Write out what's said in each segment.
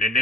how's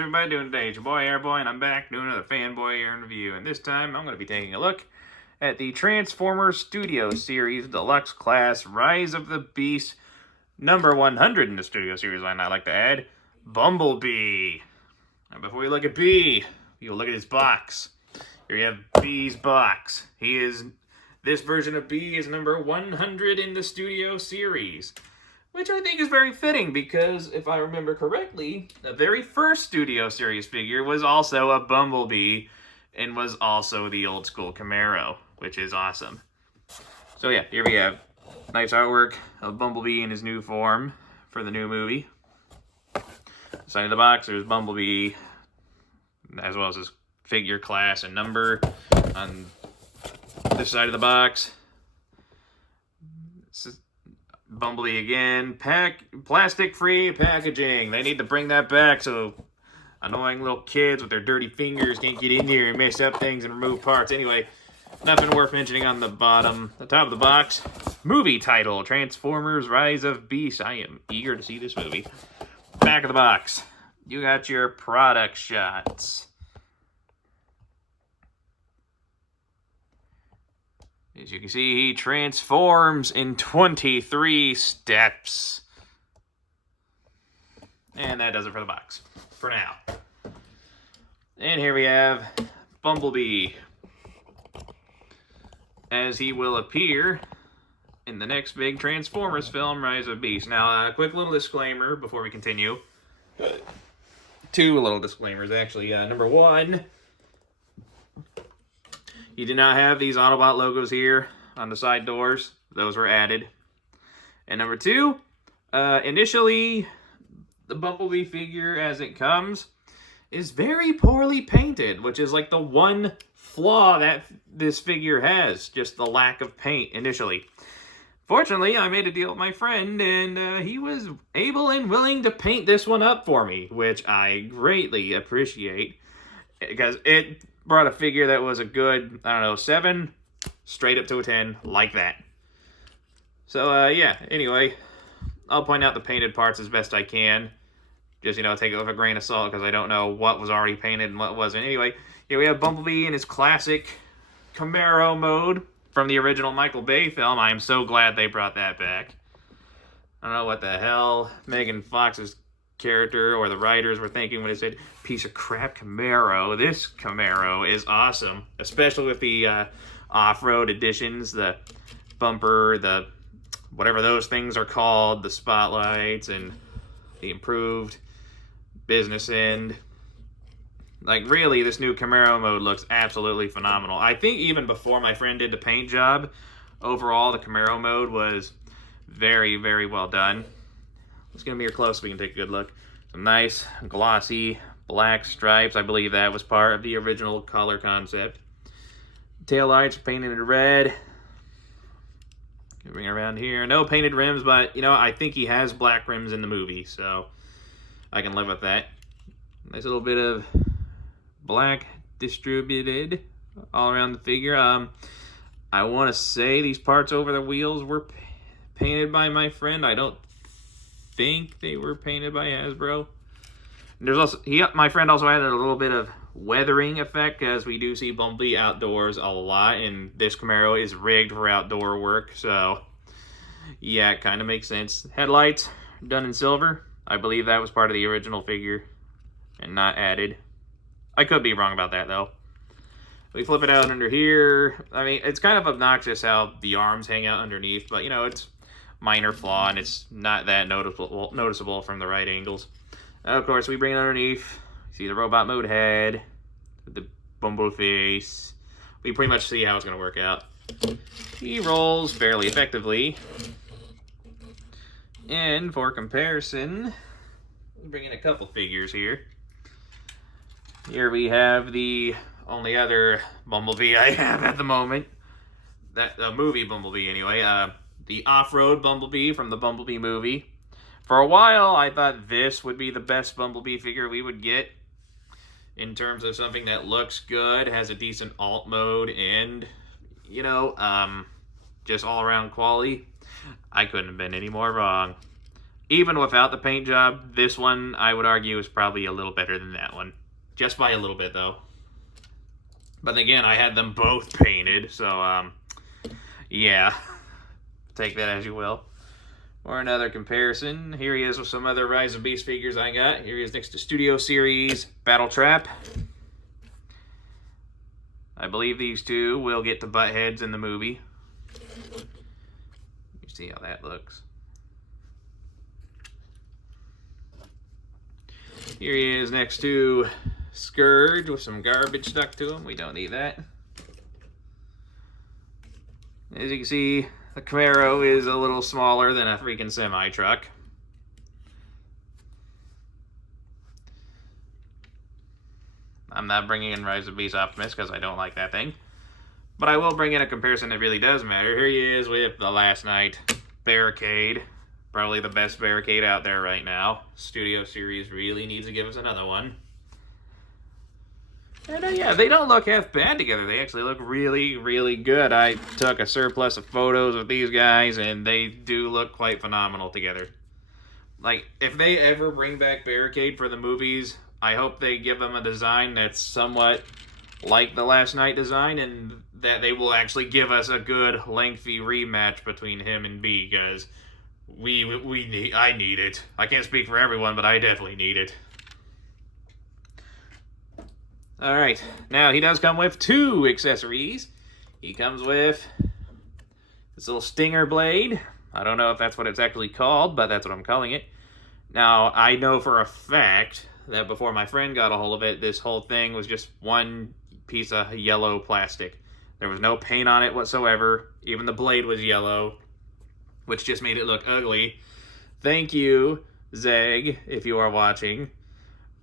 everybody doing today? It's your boy Airboy, and I'm back doing another Fanboy Aaron review. And this time, I'm going to be taking a look at the Transformers Studio Series Deluxe Class Rise of the Beast number 100 in the Studio Series line, I like to add, Bumblebee. Now, before we look at B, you'll look at his box. Here you have B's box. This version of B is number 100 in the Studio Series, which I think is very fitting because, if I remember correctly, the very first Studio Series figure was also a Bumblebee and was also the old school Camaro, which is awesome. So yeah, here we have nice artwork of Bumblebee in his new form for the new movie. Side of the box, there's Bumblebee, as well as his figure, class, and number. On this side of the box, this is Bumblebee again. Plastic-free packaging. They need to bring that back so annoying little kids with their dirty fingers can't get in here and mess up things and remove parts. Anyway, nothing worth mentioning on the bottom. The top of the box, movie title, Transformers Rise of Beast. I am eager to see this movie. Back of the box, you got your product shots. As you can see, he transforms in 23 steps. And that does it for the box, for now. And here we have Bumblebee, as he will appear in the next big Transformers film, Rise of Beast. Now, a quick little disclaimer before we continue. Two little disclaimers, actually. Number one, you did not have these Autobot logos here on the side doors. Those were added. And number two, initially, the Bumblebee figure as it comes is very poorly painted, which is like the one flaw that this figure has, just the lack of paint initially. Fortunately, I made a deal with my friend, and he was able and willing to paint this one up for me, which I greatly appreciate, because it brought a figure that was a good, 7, straight up to a 10, like that. So, yeah, anyway, I'll point out the painted parts as best I can. Just, take it with a grain of salt, because I don't know what was already painted and what wasn't. Anyway, here we have Bumblebee in his classic Camaro mode from the original Michael Bay film. I am so glad they brought that back. I don't know what the hell Megan Fox's character or the writers were thinking when they said, piece of crap Camaro. This Camaro is awesome, especially with the off-road additions, the bumper, the whatever those things are called, the spotlights, and the improved business end. Like, really, this new Camaro mode looks absolutely phenomenal. I think even before my friend did the paint job, overall, the Camaro mode was very, very well done. Let's get him here close so we can take a good look. Some nice, glossy, black stripes. I believe that was part of the original color concept. Tail lights painted in red. Bring it around here. No painted rims, but, I think he has black rims in the movie, so I can live with that. Nice little bit of black distributed all around the figure. I want to say these parts over the wheels were painted by my friend. I don't think they were painted by Hasbro. And there's also my friend also added a little bit of weathering effect, as we do see Bumblebee outdoors a lot, and this Camaro is rigged for outdoor work, so yeah, it kind of makes sense. Headlights done in silver. I believe that was part of the original figure and not added. I could be wrong about that, though. We flip it out under here. I mean, it's kind of obnoxious how the arms hang out underneath, but, it's minor flaw, and it's not that noticeable from the right angles. Of course, we bring it underneath. See the robot mode head, the Bumble face. We pretty much see how it's going to work out. He rolls fairly effectively. And for comparison, we'll bring in a couple figures here. Here we have the only other Bumblebee I have at the moment. That movie Bumblebee, anyway. The off-road Bumblebee from the Bumblebee movie. For a while, I thought this would be the best Bumblebee figure we would get. in terms of something that looks good, has a decent alt mode, and, you know, just all-around quality, I couldn't have been any more wrong. Even without the paint job, this one, I would argue, is probably a little better than that one. Just by a little bit, though. But again, I had them both painted, so, yeah. Take that as you will. Or another comparison. Here he is with some other Rise of Beast figures I got. Here he is next to Studio Series Battle Trap. I believe these two will get to butt heads in the movie. You see how that looks. Here he is next to Scourge with some garbage stuck to him. We don't need that. As you can see, the Camaro is a little smaller than a freaking semi-truck. I'm not bringing in Rise of Beast Optimus because I don't like that thing. But I will bring in a comparison that really does matter. Here he is with the Last Night Barricade. Probably the best Barricade out there right now. Studio Series really needs to give us another one. And yeah, they don't look half bad together. They actually look really, really good. I took a surplus of photos of these guys, and they do look quite phenomenal together. Like, if they ever bring back Barricade for the movies, I hope they give them a design that's somewhat like the Last Night design, and that they will actually give us a good, lengthy rematch between him and B, because I need it. I can't speak for everyone, but I definitely need it. Alright, now he does come with two accessories. He comes with this little stinger blade. I don't know if that's what it's actually called, but that's what I'm calling it. Now, I know for a fact that before my friend got a hold of it, this whole thing was just one piece of yellow plastic. There was no paint on it whatsoever. Even the blade was yellow, which just made it look ugly. Thank you, Zeg, if you are watching,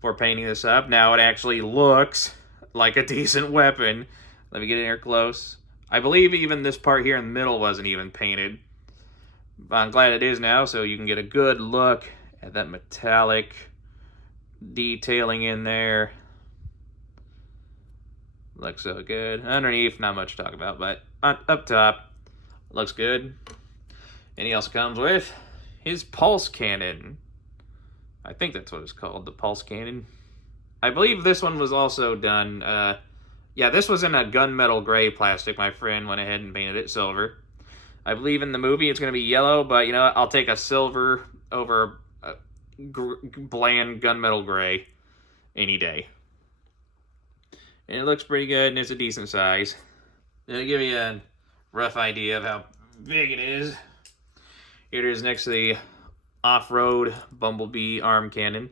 for painting this up. Now it actually looks like a decent weapon. Let me get in here close. I believe even this part here in the middle wasn't even painted. But I'm glad it is now, so you can get a good look at that metallic detailing in there. Looks so good. Underneath, not much to talk about, but up top, looks good. And he also comes with his pulse cannon. I think that's what it's called, the pulse cannon. I believe this one was also done, yeah, this was in a gunmetal gray plastic. My friend went ahead and painted it silver. I believe in the movie it's going to be yellow, but, you know, I'll take a silver over a bland gunmetal gray any day. And it looks pretty good, and it's a decent size. To give you a rough idea of how big it is, here it is next to the off-road Bumblebee arm cannon.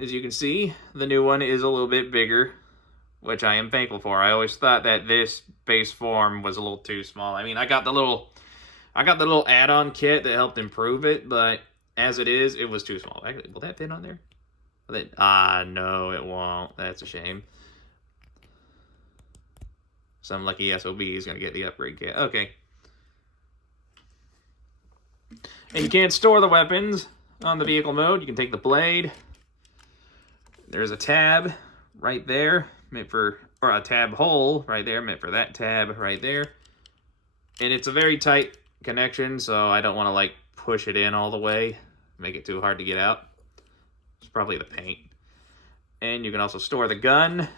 As you can see, the new one is a little bit bigger, which I am thankful for. I always thought that this base form was a little too small. I mean, I got the little add-on kit that helped improve it, but as it is, it was too small. Actually, will that fit on there? No, it won't. That's a shame. Some lucky SOB is going to get the upgrade kit. Okay. And you can't store the weapons on the vehicle mode. You can take the blade. There's a tab right there, meant for, or a tab hole right there, meant for that tab right there. And it's a very tight connection, so I don't want to, like, push it in all the way, make it too hard to get out. It's probably the paint. And you can also store the gun.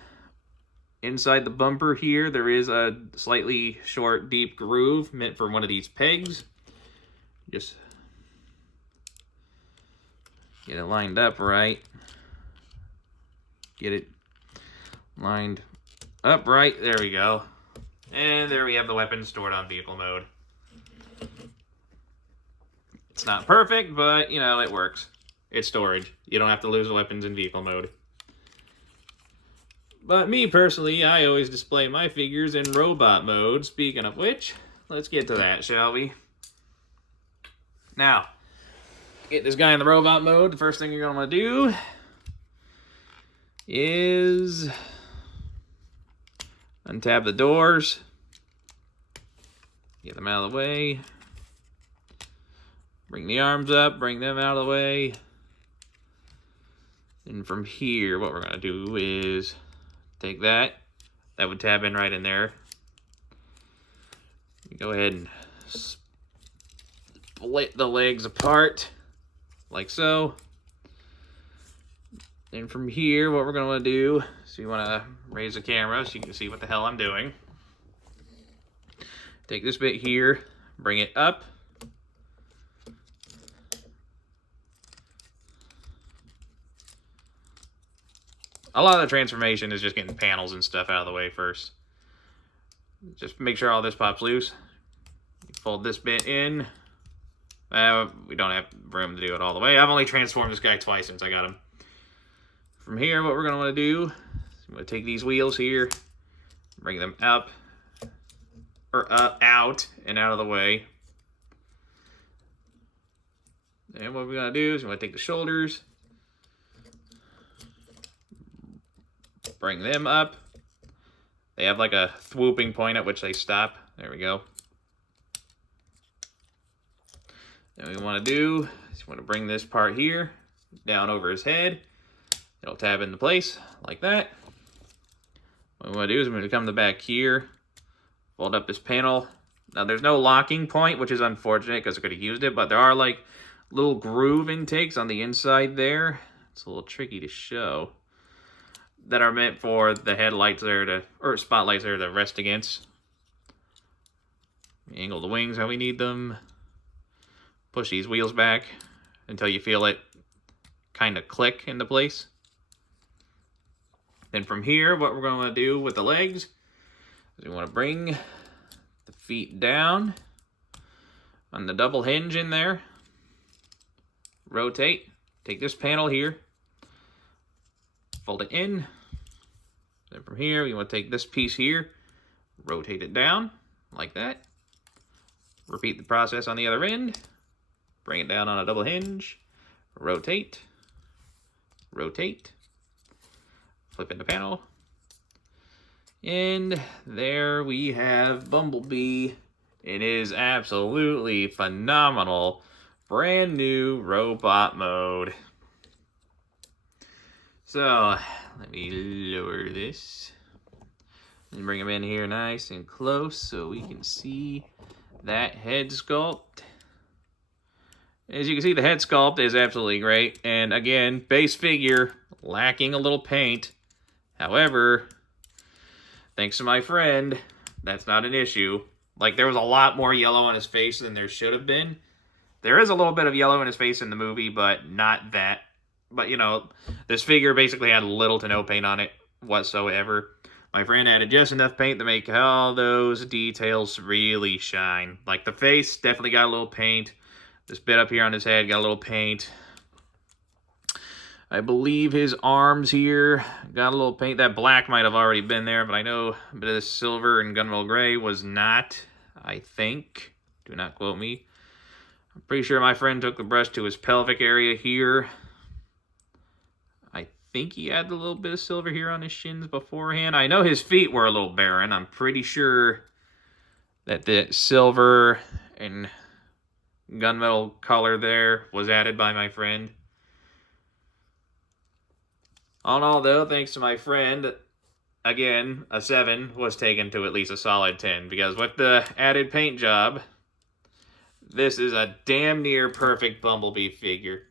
Inside the bumper here, there is a slightly short, deep groove meant for one of these pegs. Just get it lined up right. Get it lined up right. There we go. And there we have the weapon stored on vehicle mode. It's not perfect, but, you know, it works. It's storage. You don't have to lose the weapons in vehicle mode. But me, personally, I always display my figures in robot mode. Speaking of which, let's get to that, shall we? Now, get this guy in the robot mode. The first thing you're going to want to do is untab the doors. Get them out of the way. Bring the arms up, bring them out of the way. And from here, what we're going to do is take that. That would tab in right in there. Go ahead and split the legs apart, like so. Then from here, what we're going to do, so you want to raise the camera so you can see what the hell I'm doing. Take this bit here, bring it up. A lot of the transformation is just getting panels and stuff out of the way first. Just make sure all this pops loose. You fold this bit in. We don't have room to do it all the way. I've only transformed this guy twice since I got him. From here, what we're going to want to do is I'm going to take these wheels here, bring them up, or out and out of the way. And what we're going to do is we're going to take the shoulders, bring them up. They have like a swooping point at which they stop. There we go. Then what we want to do is we want to bring this part here down over his head. It'll tab into place like that. What we want to do is we're going to come to the back here, fold up this panel. Now there's no locking point, which is unfortunate because I could have used it, but there are like little groove intakes on the inside there. It's a little tricky to show. That are meant for the headlights there to, or spotlights there to rest against. Angle the wings how we need them. Push these wheels back until you feel it kind of click into place. Then from here, what we're going to do with the legs is we want to bring the feet down on the double hinge in there. Rotate. Take this panel here. Fold it in. Then from here, we want to take this piece here, rotate it down like that. Repeat the process on the other end. Bring it down on a double hinge. Rotate. Rotate. Flip into panel. And there we have Bumblebee in his absolutely phenomenal brand new robot mode. So, let me lower this and bring him in here nice and close so we can see that head sculpt. As you can see, the head sculpt is absolutely great. And again, base figure lacking a little paint. However, thanks to my friend, that's not an issue. Like, there was a lot more yellow on his face than there should have been. There is a little bit of yellow in his face in the movie, but not that. But, you know, this figure basically had little to no paint on it whatsoever. My friend added just enough paint to make all those details really shine. Like, the face definitely got a little paint. This bit up here on his head got a little paint. I believe his arms here got a little paint. That black might have already been there, but I know a bit of this silver and gunmetal gray was not, I think. Do not quote me. I'm pretty sure my friend took the brush to his pelvic area here. I think he had a little bit of silver here on his shins beforehand. I know his feet were a little barren. I'm pretty sure that the silver and gunmetal color there was added by my friend. All in all, though, thanks to my friend, again, a 7 was taken to at least a solid 10. Because with the added paint job, this is a damn near perfect Bumblebee figure.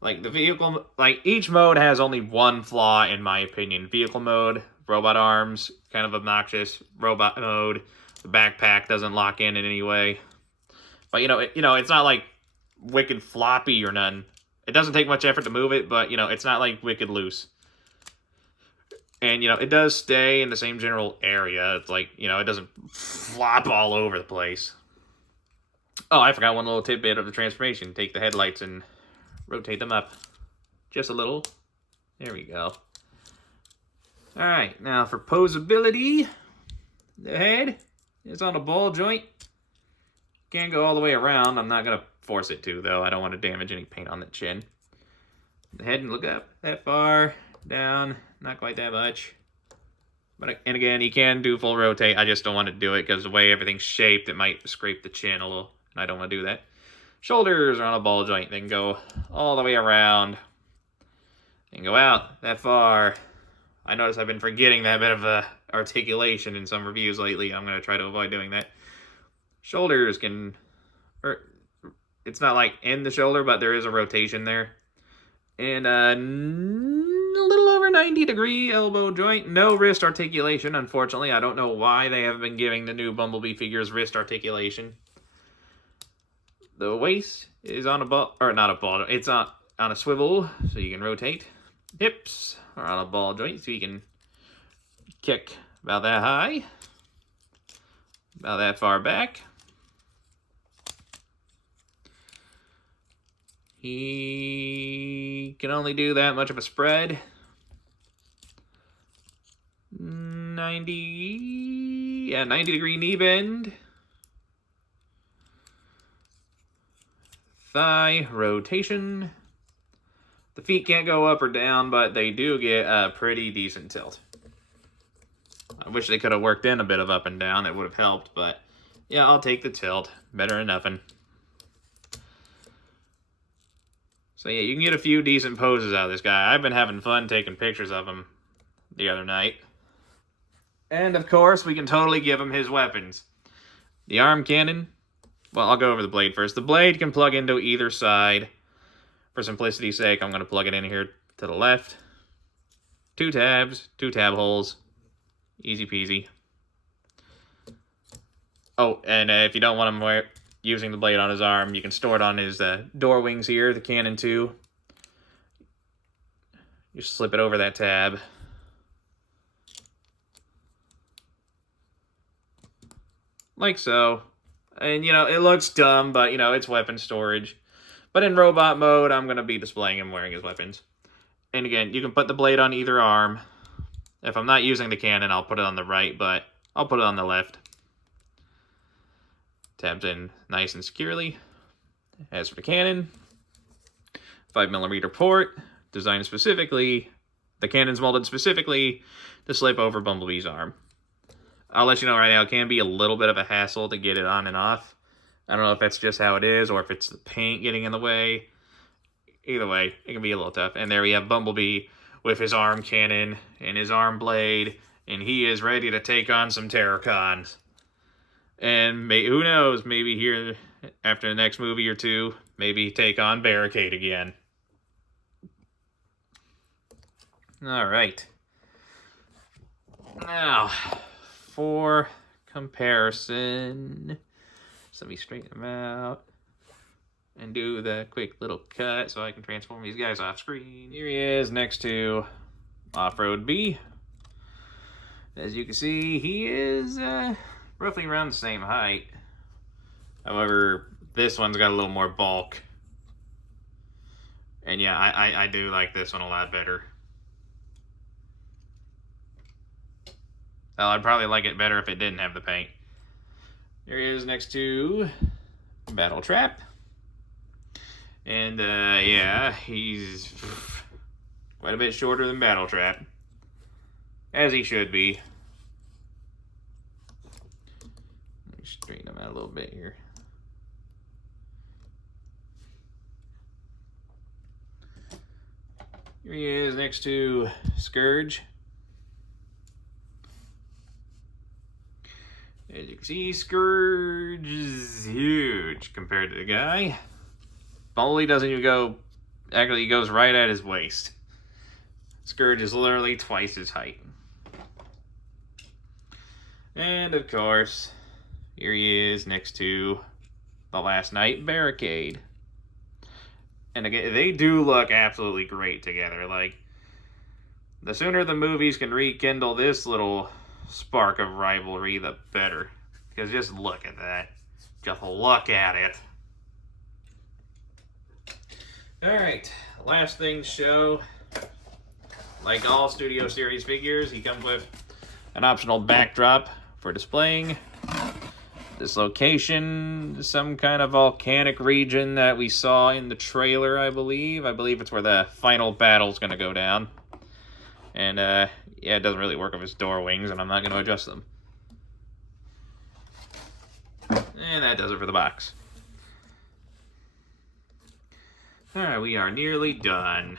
Like, the vehicle, like, each mode has only one flaw, in my opinion. Vehicle mode, robot arms, kind of obnoxious. Robot mode, the backpack doesn't lock in any way. But, you know, it's not, like, wicked floppy or none. It doesn't take much effort to move it, but, you know, it's not, like, wicked loose. And, you know, it does stay in the same general area. It's like, you know, it doesn't flop all over the place. Oh, I forgot one little tidbit of the transformation. Take the headlights and rotate them up just a little. There we go. Alright, now for posability, the head is on a ball joint. Can't go all the way around. I'm not going to force it to, though. I don't want to damage any paint on the chin. The head and look up that far, down, not quite that much. But, and again, you can do full rotate. I just don't want to do it because the way everything's shaped, it might scrape the chin a little. And I don't want to do that. Shoulders are on a ball joint. They can go all the way around and go out that far. I notice I've been forgetting that bit of articulation in some reviews lately. I'm going to try to avoid doing that. Shoulders can... it's not like in the shoulder, but there is a rotation there. And a little over 90-degree elbow joint. No wrist articulation, unfortunately. I don't know why they haven't been giving the new Bumblebee figures wrist articulation. The waist is on a ball, or not a ball, it's on a swivel, so you can rotate. Hips are on a ball joint, so you can kick about that high, about that far back. He can only do that much of a spread. 90-degree knee bend. Thigh rotation. The feet can't go up or down, but they do get a pretty decent tilt. I wish they could have worked in a bit of up and down. It would have helped, but yeah, I'll take the tilt. Better than nothing. So yeah, you can get a few decent poses out of this guy. I've been having fun taking pictures of him the other night. And of course, we can totally give him his weapons. The arm cannon. Well, I'll go over the blade first. The blade can plug into either side. For simplicity's sake, I'm going to plug it in here to the left. 2 tabs, 2 tab holes. Easy peasy. Oh, and if you don't want him using the blade on his arm, you can store it on his door wings here, the cannon too. You slip it over that tab. Like so. And, you know, it looks dumb, but, you know, it's weapon storage. But in robot mode, I'm going to be displaying him wearing his weapons. And again, you can put the blade on either arm. If I'm not using the cannon, I'll put it on the right, but I'll put it on the left. Tabs in nice and securely. As for the cannon, 5mm port, designed specifically, the cannon's molded specifically to slip over Bumblebee's arm. I'll let you know right now, it can be a little bit of a hassle to get it on and off. I don't know if that's just how it is, or if it's the paint getting in the way. Either way, it can be a little tough. And there we have Bumblebee with his arm cannon and his arm blade, and he is ready to take on some Terrorcons. And who knows, maybe here, after the next movie or two, maybe take on Barricade again. Alright. Now, for comparison, so let me straighten them out and do the quick little cut so I can transform these guys off screen. Here he is next to Off-Road B. As you can see, he is roughly around the same height. However, this one's got a little more bulk. And yeah, I do like this one a lot better. Well, I'd probably like it better if it didn't have the paint. Here he is next to Battle Trap. And yeah, he's quite a bit shorter than Battle Trap. As he should be. Let me straighten him out a little bit here. Here he is next to Scourge. As you can see, Scourge is huge compared to the guy. Bumblebee doesn't even go, actually he goes right at his waist. Scourge is literally twice his height. And of course, here he is next to the Last Night Barricade. And again, they do look absolutely great together. Like, the sooner the movies can rekindle this little spark of rivalry, the better. Because just look at that. Just look at it. Alright, last thing to show. Like all Studio Series figures, he comes with an optional backdrop for displaying. This location, some kind of volcanic region that we saw in the trailer, I believe. I believe it's where the final battle's going to go down. And, yeah, it doesn't really work with his door wings, and I'm not going to adjust them. And that does it for the box. Alright, we are nearly done.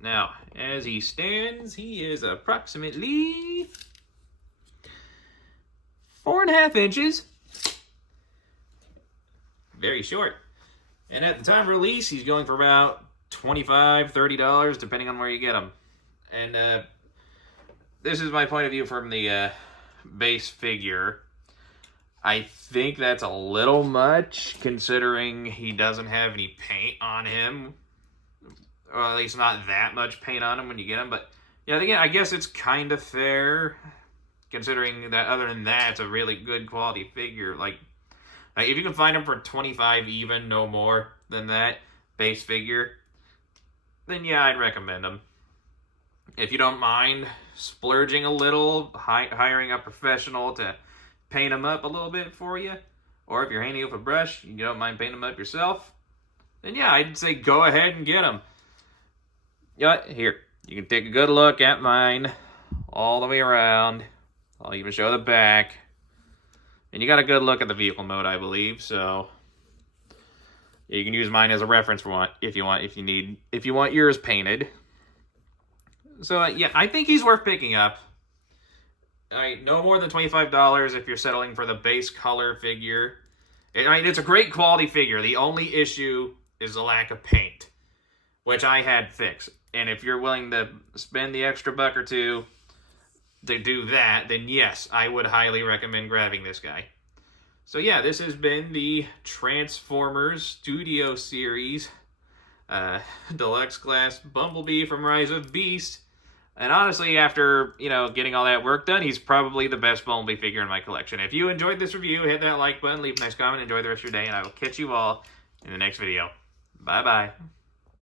Now, as he stands, he is approximately 4.5 inches. Very short. And at the time of release, he's going for about $25, $30, depending on where you get him. And this is my point of view from the base figure. I think that's a little much, considering he doesn't have any paint on him. Or at least not that much paint on him when you get him. But yeah, again, I guess it's kind of fair, considering that other than that, it's a really good quality figure. Like if you can find him for $25 even, no more than that, base figure, then yeah, I'd recommend him. If you don't mind splurging a little, hiring a professional to paint him up a little bit for you, or if you're handy with a brush, you don't mind painting him up yourself, then yeah, I'd say go ahead and get him. Yeah, here, you can take a good look at mine all the way around. I'll even show the back. And you got a good look at the vehicle mode, I believe, so you can use mine as a reference for one if you want yours painted. So yeah, I think he's worth picking up. No more than $25 if you're settling for the base color figure. It's a great quality figure. The only issue is the lack of paint, which I had fixed. And if you're willing to spend the extra buck or two to do that, then yes, I would highly recommend grabbing this guy. So yeah, this has been the Transformers Studio Series Deluxe Class Bumblebee from Rise of Beast. And honestly, after, getting all that work done, he's probably the best Bumblebee figure in my collection. If you enjoyed this review, hit that like button, leave a nice comment, enjoy the rest of your day, and I will catch you all in the next video. Bye-bye.